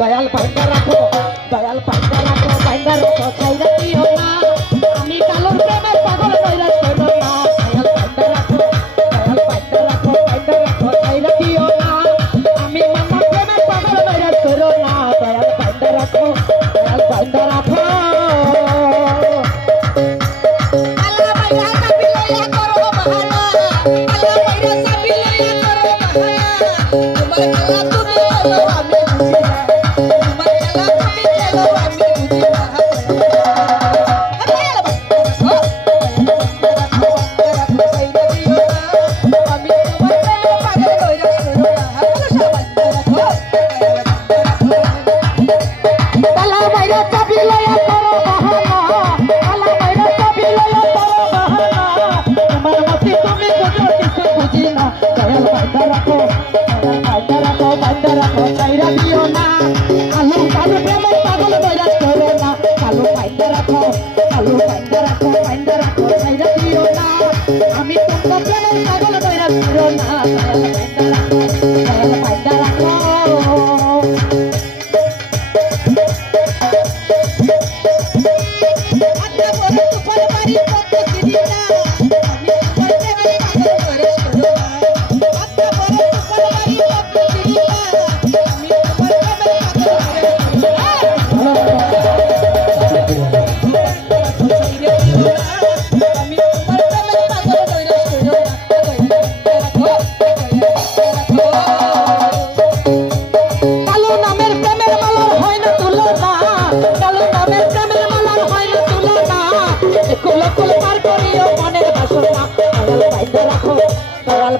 দয়াল পাইন্দা রাখো পাইন্দা রাখো ছাইরা দিও না আমি কালোর প্রেমের পাগল নৈরাশ করো না দয়াল পাইন্দা রাখো ছাইরা দিও না আমি মামার প্রেমের পাগল নৈরাশ করো না দয়াল পাইন্দা রাখো আল্লাহ মাইরা চাবি লইয়া করো বাহানা আল্লাহ মাইরা চাবি লইয়া করো বাহানা তোমার খেলা তুমি হলো আমি বুঝি না দয়াল পাইন্দা রাখো ছাইরা দিও না আমি তোমার প্রেমের পাগল নৈরাশ করো না কালো পাইন্দা রাখো ছাইরা দিও না আমি তোমার প্রেমের পাগল নৈরাশ করো না দয়াল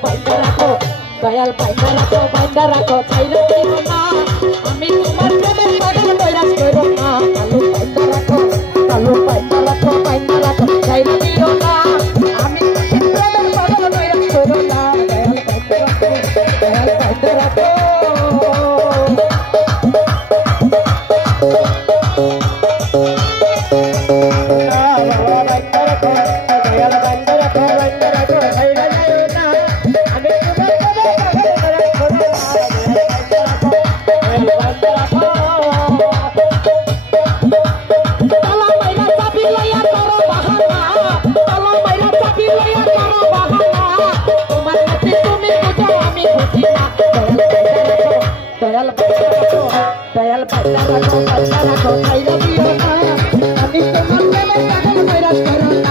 পাইন্দা রাখো দয়াল পাইন্দা রাখো ছাইরা দিও না আমি তোমার প্রেমের পাগল নৈরাশ করো না দয়াল পাইন্দা রাখো ছাইরা দিও না আমি কালোর প্রেমের পাগল নৈরাশ করো না দয়াল পাইন্দা রাখো ছাইরা দিও না আমি তোমার প্রেমের পাগল নৈরাশ করো না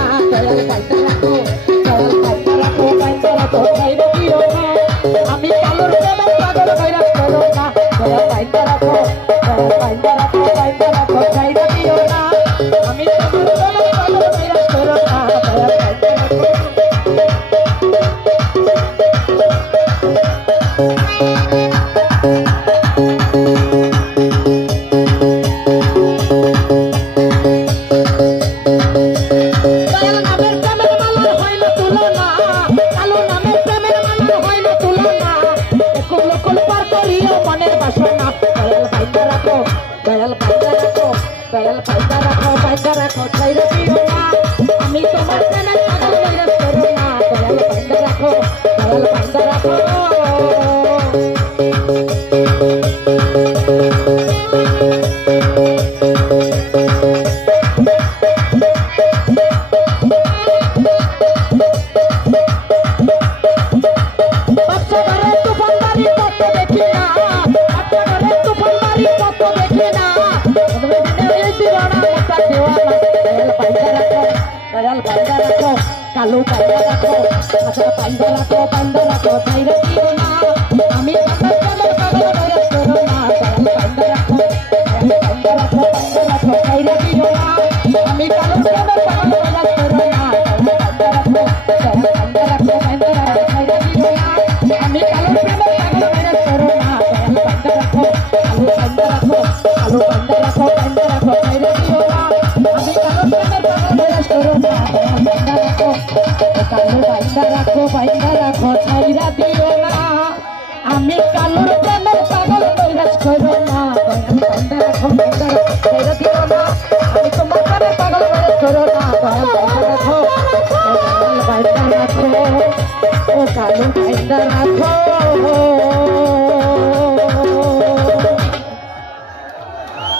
দয়াল পাইন্দা রাখো দয়াল পাইন্দা রাখো ছাইরা দিও না আমি তোমার প্রেমের পাগল নৈরাশ করো না দয়াল পাইন্দা রাখো কালো পাইন্দা রাখো ছাইরা দিও না আমি তোমার প্রেমের পাগল নৈরাশ করো না পাইন্দা রাখো ছাইরা দিও না আমি কালো প্রেমের পাগল নৈরাশ করো না পাইন্দা রাখো ছাইরা দিও না আমি কালো প্রেমের পাগল নৈরাশ করো না পাইন্দা রাখো ছাইরা দিও না আমি কালো প্রেমের পাগল নৈরাশ করো না কালো বাইন্দা রাখো ছাইরা দিও না আমি কালোর প্রেমের পাগল কইরাস করো না বাইন্দা রাখো ছাইরা দিও না আমি তোমার প্রেমের পাগল কইরাস করো না বাইন্দা রাখো ও কালো বাইন্দা রাখো